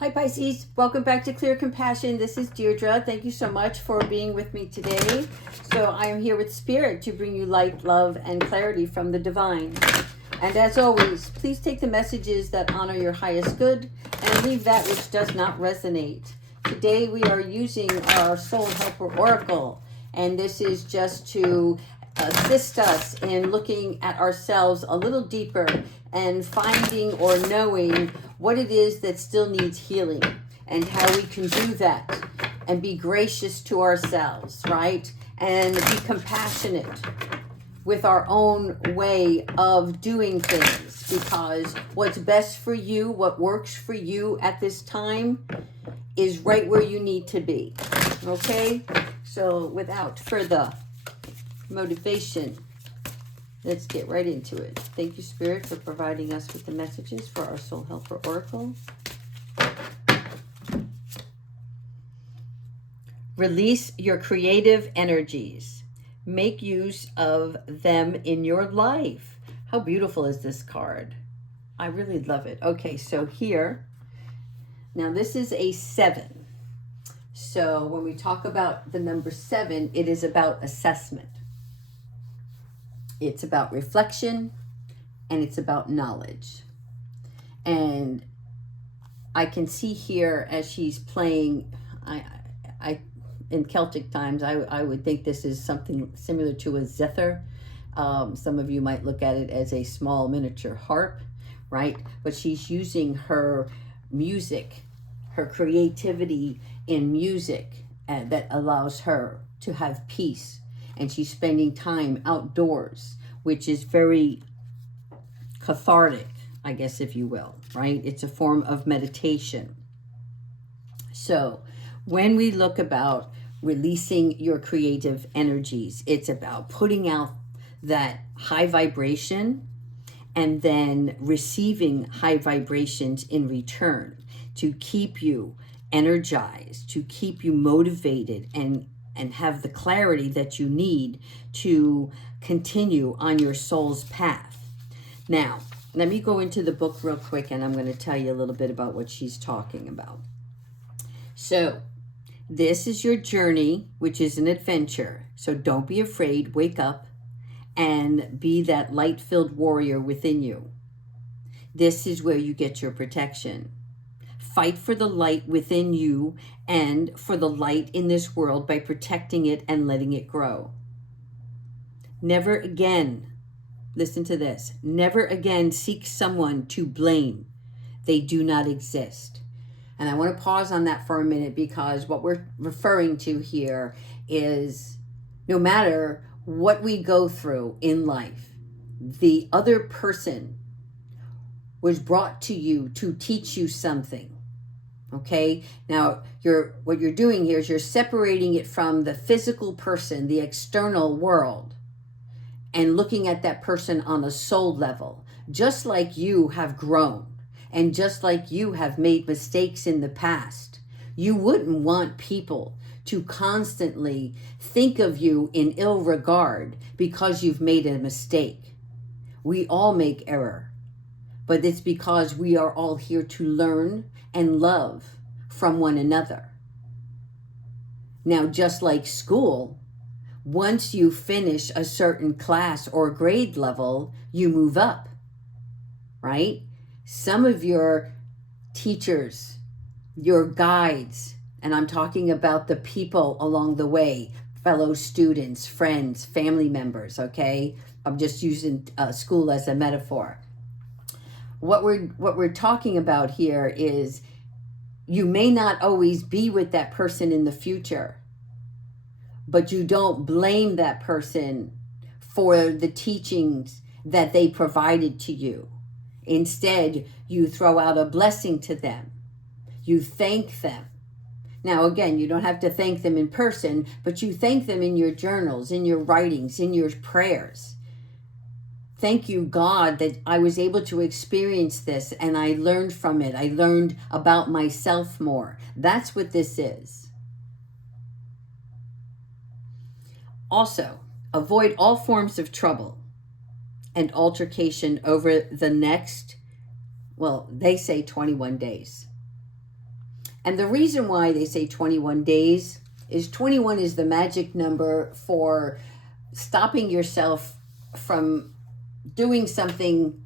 Hi Pisces, welcome back to Clear Compassion. This is Deirdre. Thank you so much for being with me today. So I am here with Spirit to bring you light, love, and clarity from the divine. And as always, please take the messages that honor your highest good and leave that which does not resonate. Today we are using our Soul Helper Oracle, and this is just to assist us in looking at ourselves a little deeper and finding or knowing what it is that still needs healing and how we can do that and be gracious to ourselves, right? And be compassionate with our own way of doing things, because what's best for you, what works for you at this time is right where you need to be, okay? So without further motivation, let's get right into it. Thank you, Spirit, for providing us with the messages for our Soul Helper Oracle. Release your creative energies. Make use of them in your life. How beautiful is this card? I really love it. Okay, so here, now this is a 7. So when we talk about the number 7, it is about assessment. It's about reflection, and it's about knowledge. And I can see here as she's playing, I in Celtic times, I would think this is something similar to a zither. Some of you might look at it as a small miniature harp, right? But she's using her music, her creativity in music, that allows her to have peace. And she's spending time outdoors, which is very cathartic, I guess, if you will, right? It's a form of meditation. So when we look about releasing your creative energies, it's about putting out that high vibration and then receiving high vibrations in return to keep you energized, to keep you motivated and have the clarity that you need to continue on your soul's path. Now, let me go into the book real quick, and I'm going to tell you a little bit about what she's talking about. So, this is your journey, which is an adventure. So don't be afraid, wake up, and be that light-filled warrior within you. This is where you get your protection. Fight for the light within you and for the light in this world by protecting it and letting it grow. Never again, listen to this, never again seek someone to blame. They do not exist. And I want to pause on that for a minute, because what we're referring to here is no matter what we go through in life, the other person was brought to you to teach you something. Okay, now what you're doing here is you're separating it from the physical person, the external world, and looking at that person on a soul level. Just like you have grown, and just like you have made mistakes in the past, you wouldn't want people to constantly think of you in ill regard because you've made a mistake. We all make error, but it's because we are all here to learn and love from one another. Now, just like school, once you finish a certain class or grade level, you move up, right? Some of your teachers, your guides, and I'm talking about the people along the way, fellow students, friends, family members, okay? I'm just using school as a metaphor. What we're talking about here is you may not always be with that person in the future, but you don't blame that person for the teachings that they provided to you. Instead, you throw out a blessing to them. You thank them. Now, again, you don't have to thank them in person, but you thank them in your journals, in your writings, in your prayers. Thank you, God, that I was able to experience this and I learned from it. I learned about myself more. That's what this is. Also, avoid all forms of trouble and altercation over the next, well, they say 21 days. And the reason why they say 21 days is 21 is the magic number for stopping yourself from doing something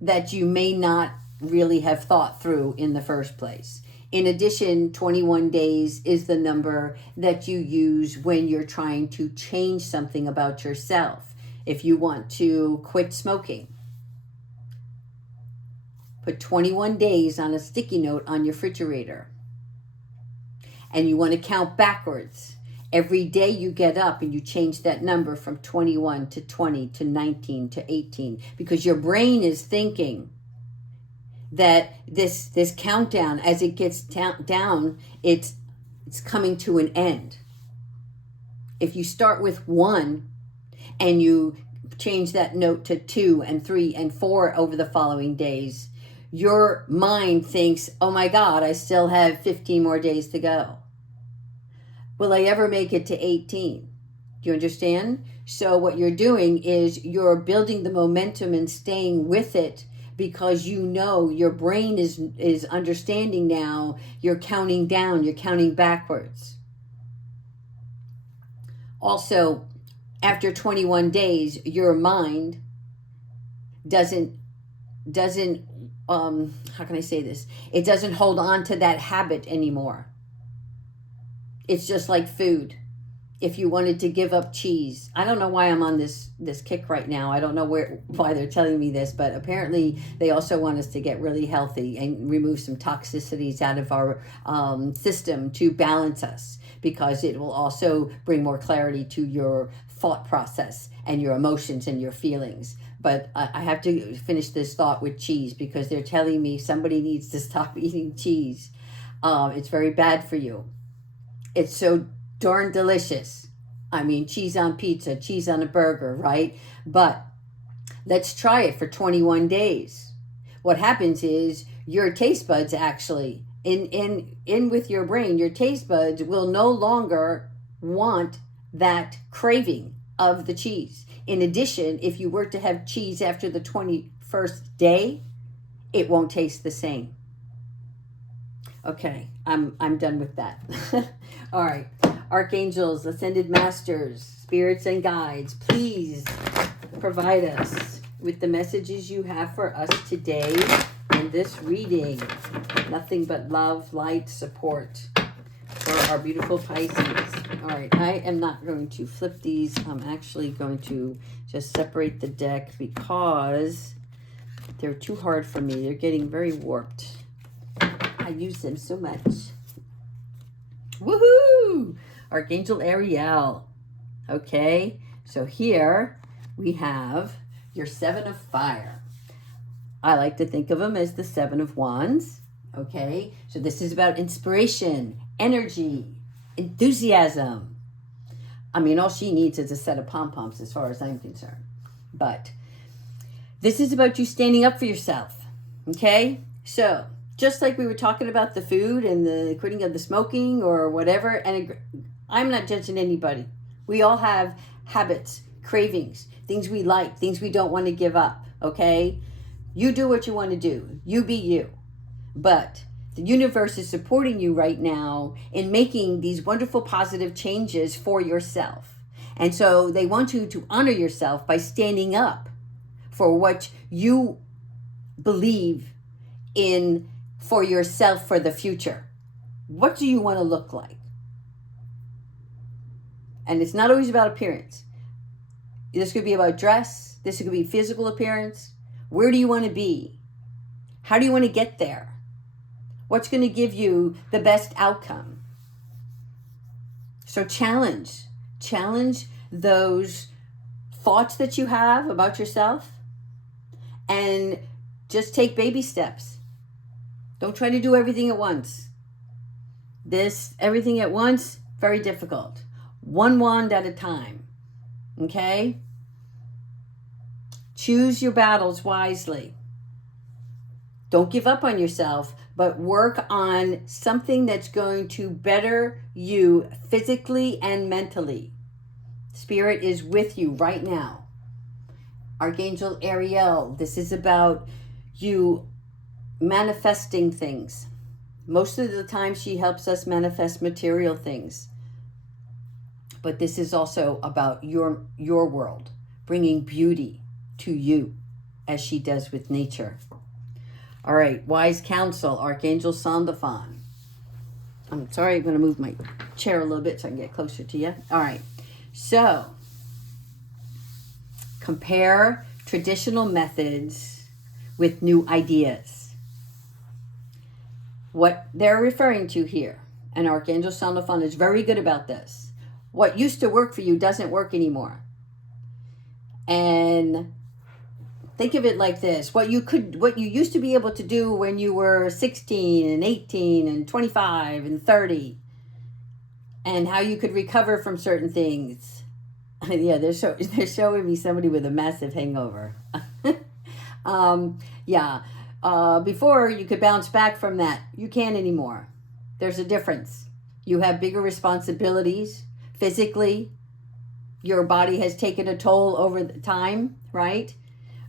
that you may not really have thought through in the first place. In addition, 21 days is the number that you use when you're trying to change something about yourself. If you want to quit smoking, put 21 days on a sticky note on your refrigerator. And you want to count backwards. Every day you get up and you change that number from 21 to 20 to 19 to 18, because your brain is thinking that this countdown, as it gets down, it's coming to an end. If you start with 1 and you change that note to 2 and 3 and 4 over the following days, your mind thinks, oh my God, I still have 15 more days to go. Will I ever make it to 18? Do you understand? So what you're doing is you're building the momentum and staying with it, because you know your brain is understanding now. You're counting down, you're counting backwards. Also, after 21 days, your mind doesn't how can I say this? It doesn't hold on to that habit anymore. It's just like food. If you wanted to give up cheese, I don't know why I'm on this kick right now. I don't know why they're telling me this, but apparently they also want us to get really healthy and remove some toxicities out of our system to balance us, because it will also bring more clarity to your thought process and your emotions and your feelings. But I have to finish this thought with cheese, because they're telling me somebody needs to stop eating cheese. It's very bad for you. It's so darn delicious. I mean, cheese on pizza, cheese on a burger, right? But let's try it for 21 days. What happens is your taste buds actually, in with your brain, your taste buds will no longer want that craving of the cheese. In addition, if you were to have cheese after the 21st day, it won't taste the same. Okay, I'm done with that. All right. Archangels, ascended masters, spirits and guides, please provide us with the messages you have for us today in this reading. Nothing but love, light, support for our beautiful Pisces. All right, I am not going to flip these. I'm actually going to just separate the deck because they're too hard for me. They're getting very warped. I use them so much. Woohoo! Archangel Ariel. Okay, so here we have your 7 of fire. I like to think of them as the 7 of wands. Okay, so this is about inspiration, energy, enthusiasm. I mean, all she needs is a set of pom-poms as far as I'm concerned. But this is about you standing up for yourself. Okay, so just like we were talking about the food and the quitting of the smoking or whatever, and I'm not judging anybody. We all have habits, cravings, things we like, things we don't want to give up, okay? You do what you want to do. You be you. But the universe is supporting you right now in making these wonderful positive changes for yourself. And so they want you to honor yourself by standing up for what you believe in for yourself for the future. What do you want to look like? And it's not always about appearance. This could be about dress. This could be physical appearance. Where do you want to be? How do you want to get there? What's going to give you the best outcome? So challenge those thoughts that you have about yourself and just take baby steps. Don't try to do everything at once. Everything at once, very difficult. One wand at a time. Okay? Choose your battles wisely. Don't give up on yourself, but work on something that's going to better you physically and mentally. Spirit is with you right now. Archangel Ariel, this is about you manifesting things. Most of the time she helps us manifest material things. But this is also about your world, bringing beauty to you as she does with nature. All right, wise counsel, Archangel Sandalphon. I'm sorry, I'm going to move my chair a little bit so I can get closer to you. All right, so compare traditional methods with new ideas. What they're referring to here, and Archangel Sandalphon is very good about this. What used to work for you doesn't work anymore. And think of it like this. What you used to be able to do when you were 16 and 18 and 25 and 30, and how you could recover from certain things. Yeah, they're showing me somebody with a massive hangover. Before you could bounce back from that. You can't anymore. There's a difference. You have bigger responsibilities physically. Your body has taken a toll over the time, right?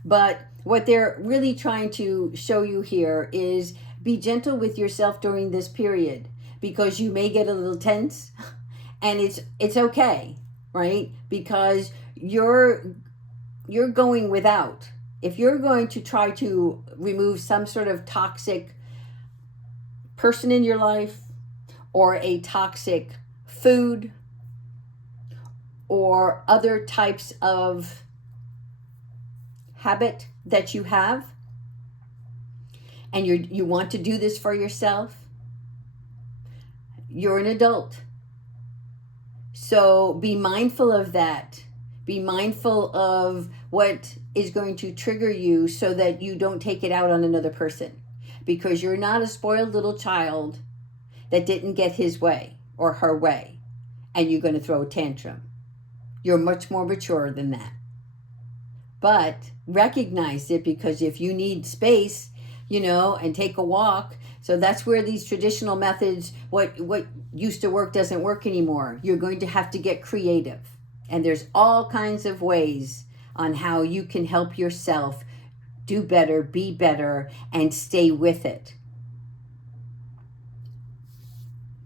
But what they're really trying to show you here is be gentle with yourself during this period, because you may get a little tense, and it's okay, right? Because you're going without. If you're going to try to remove some sort of toxic person in your life, or a toxic food, or other types of habit that you have, and you want to do this for yourself, you're an adult. So be mindful of that. Be mindful of what is going to trigger you so that you don't take it out on another person, because you're not a spoiled little child that didn't get his way or her way and you're going to throw a tantrum. You're much more mature than that. But recognize it, because if you need space, and take a walk. So that's where these traditional methods, what used to work doesn't work anymore. You're going to have to get creative. And there's all kinds of ways on how you can help yourself do better, be better, and stay with it.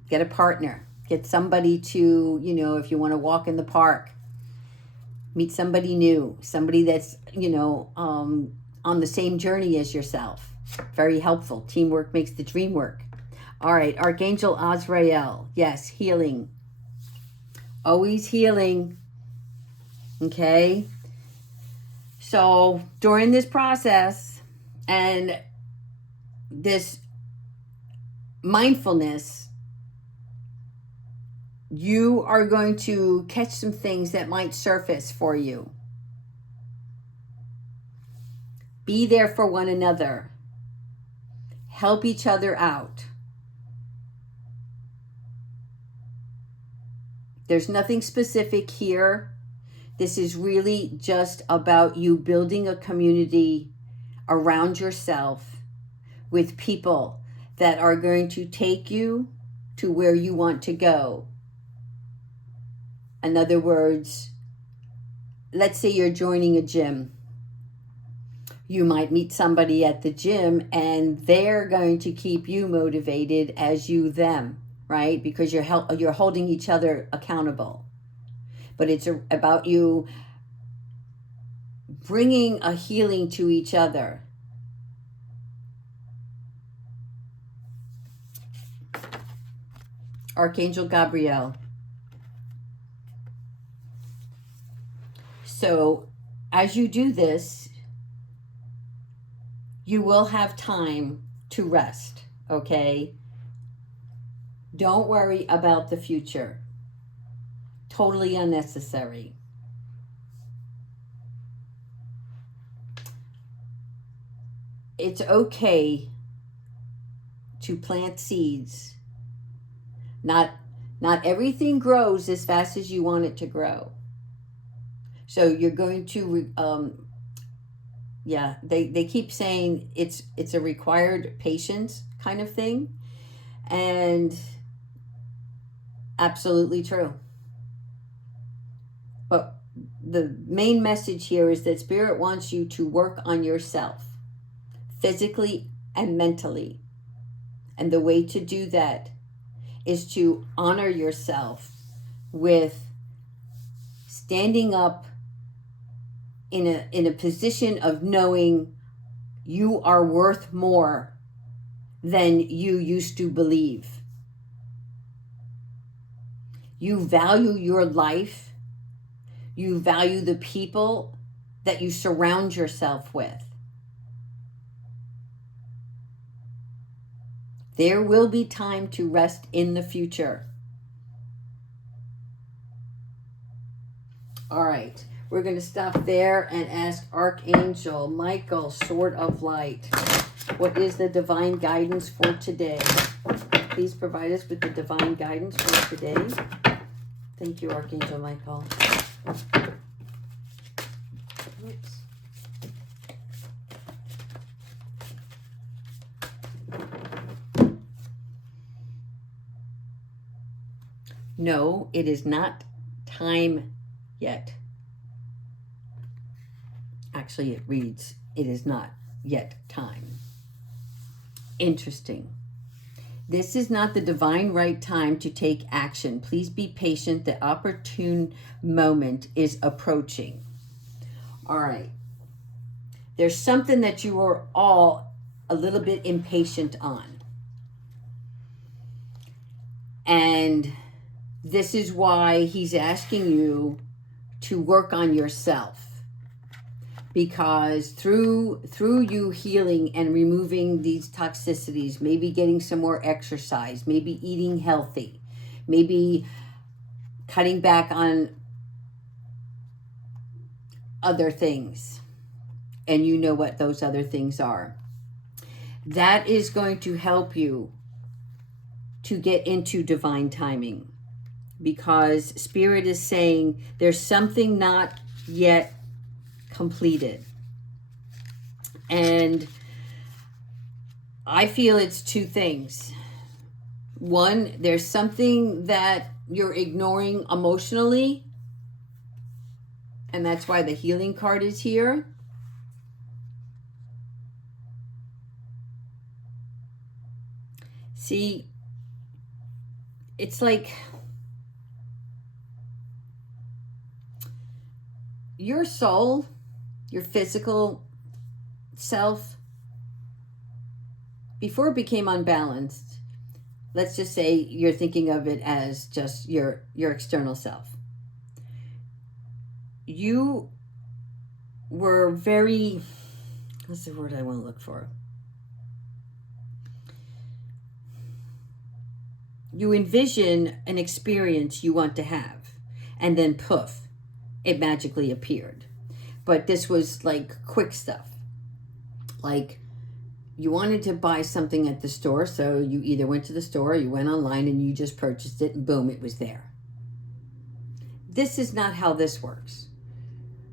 Get a partner. Get somebody to, if you want to walk in the park, meet somebody new, somebody that's, on the same journey as yourself. Very helpful. Teamwork makes the dream work. All right, Archangel Azrael. Yes, healing. Always healing. Okay. So during this process and this mindfulness, you are going to catch some things that might surface for you. Be there for one another. Help each other out. There's nothing specific here. This is really just about you building a community around yourself with people that are going to take you to where you want to go. In other words, let's say you're joining a gym. You might meet somebody at the gym and they're going to keep you motivated as you them, right? Because you're holding each other accountable. But it's about you bringing a healing to each other. Archangel Gabriel. So as you do this, you will have time to rest, okay? Don't worry about the future. Totally unnecessary. It's okay to plant seeds. Not everything grows as fast as you want it to grow. So you're going to, they keep saying it's a required patience kind of thing. And absolutely true. But the main message here is that Spirit wants you to work on yourself, physically and mentally. And the way to do that is to honor yourself with standing up in a position of knowing you are worth more than you used to believe. You value your life. You value the people that you surround yourself with. There will be time to rest in the future. All right, we're going to stop there and ask Archangel Michael, Sword of Light, what is the divine guidance for today? Please provide us with the divine guidance for today. Thank you, Archangel Michael. Oops. No, it is not time yet. Actually, it reads, it is not yet time. Interesting. This is not the divine right time to take action. Please be patient. The opportune moment is approaching. All right. There's something that you are all a little bit impatient on. And this is why he's asking you to work on yourself. Because through you healing and removing these toxicities, maybe getting some more exercise, maybe eating healthy, maybe cutting back on other things, and you know what those other things are, that is going to help you to get into divine timing. Because Spirit is saying there's something not yet completed. And I feel it's two things. One, there's something that you're ignoring emotionally, and that's why the healing card is here. See, it's like your soul, your physical self, before it became unbalanced, let's just say you're thinking of it as just your external self. You were very, what's the word I want to look for? You envision an experience you want to have, and then poof, it magically appeared. But this was like quick stuff. Like you wanted to buy something at the store, so you either went to the store or you went online and you just purchased it, and boom, it was there. This is not how this works.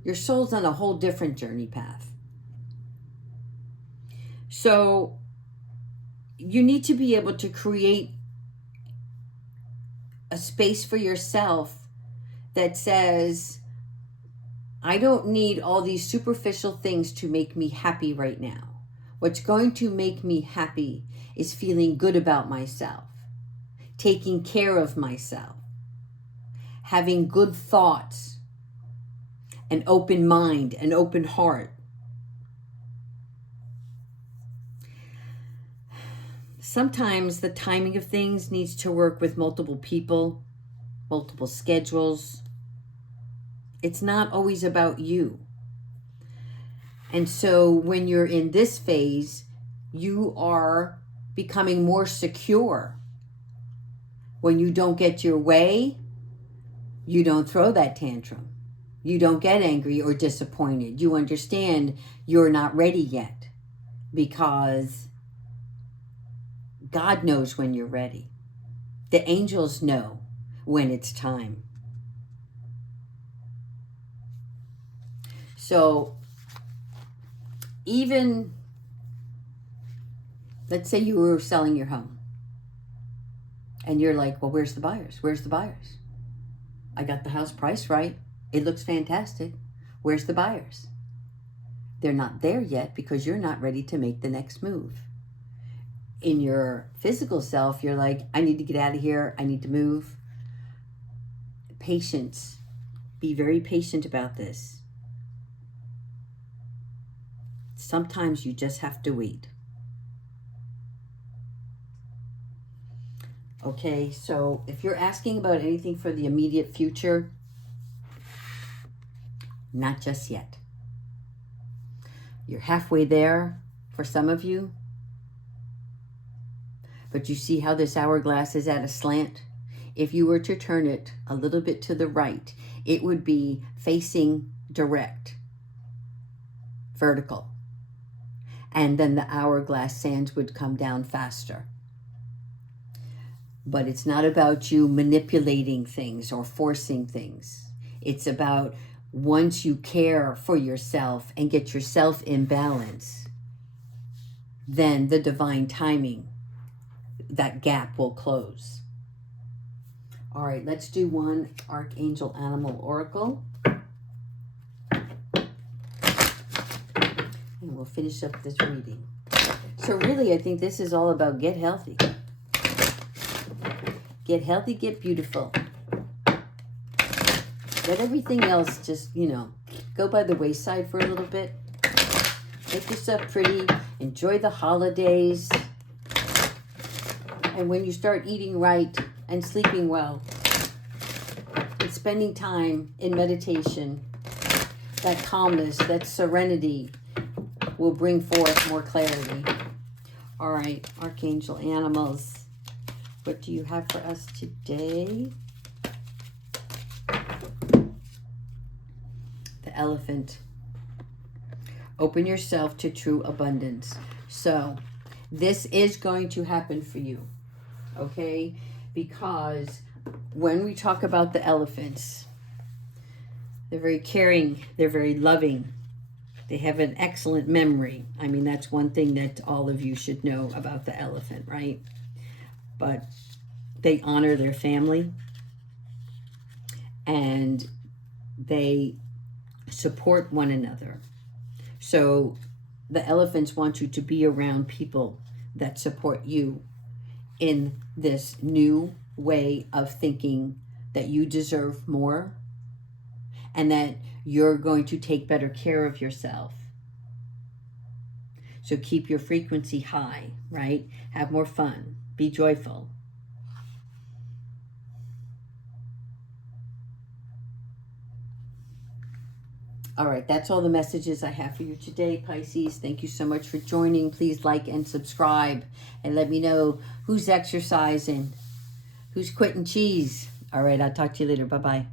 Your soul's on a whole different journey path. So you need to be able to create a space for yourself that says, I don't need all these superficial things to make me happy right now. What's going to make me happy is feeling good about myself, taking care of myself, having good thoughts, an open mind, an open heart. Sometimes the timing of things needs to work with multiple people, multiple schedules. It's not always about you. And so when you're in this phase, you are becoming more secure. When you don't get your way, you don't throw that tantrum. You don't get angry or disappointed. You understand you're not ready yet because God knows when you're ready. The angels know when it's time. So even, let's say you were selling your home and you're like, well, where's the buyers? Where's the buyers? I got the house price right. It looks fantastic. Where's the buyers? They're not there yet because you're not ready to make the next move. in your physical self, you're like, I need to get out of here. I need to move. Patience. Be very patient about this. Sometimes you just have to wait. Okay, so if you're asking about anything for the immediate future, not just yet. You're halfway there for some of you. But you see how this hourglass is at a slant? If you were to turn it a little bit to the right, it would be facing direct, vertical. And then the hourglass sands would come down faster. But it's not about you manipulating things or forcing things. It's about once you care for yourself and get yourself in balance, then the divine timing, that gap will close. All right, let's do one Archangel Animal Oracle. And we'll finish up this reading. So really, I think this is all about get healthy. Get healthy, get beautiful. Let everything else just, go by the wayside for a little bit. Make yourself pretty. Enjoy the holidays. And when you start eating right and sleeping well and spending time in meditation, that calmness, that serenity will bring forth more clarity. All right, Archangel Animals, what do you have for us today? The Elephant. Open yourself to true abundance. So this is going to happen for you, okay? Because when we talk about the elephants, they're very caring, they're very loving, they have an excellent memory. I mean, that's one thing that all of you should know about the elephant, right? But they honor their family and they support one another. So the elephants want you to be around people that support you in this new way of thinking that you deserve more and that you're going to take better care of yourself. So keep your frequency high, right? Have more fun. Be joyful. All right, that's all the messages I have for you today, Pisces. Thank you so much for joining. Please like and subscribe and let me know who's exercising, who's quitting cheese. All right, I'll talk to you later. Bye-bye.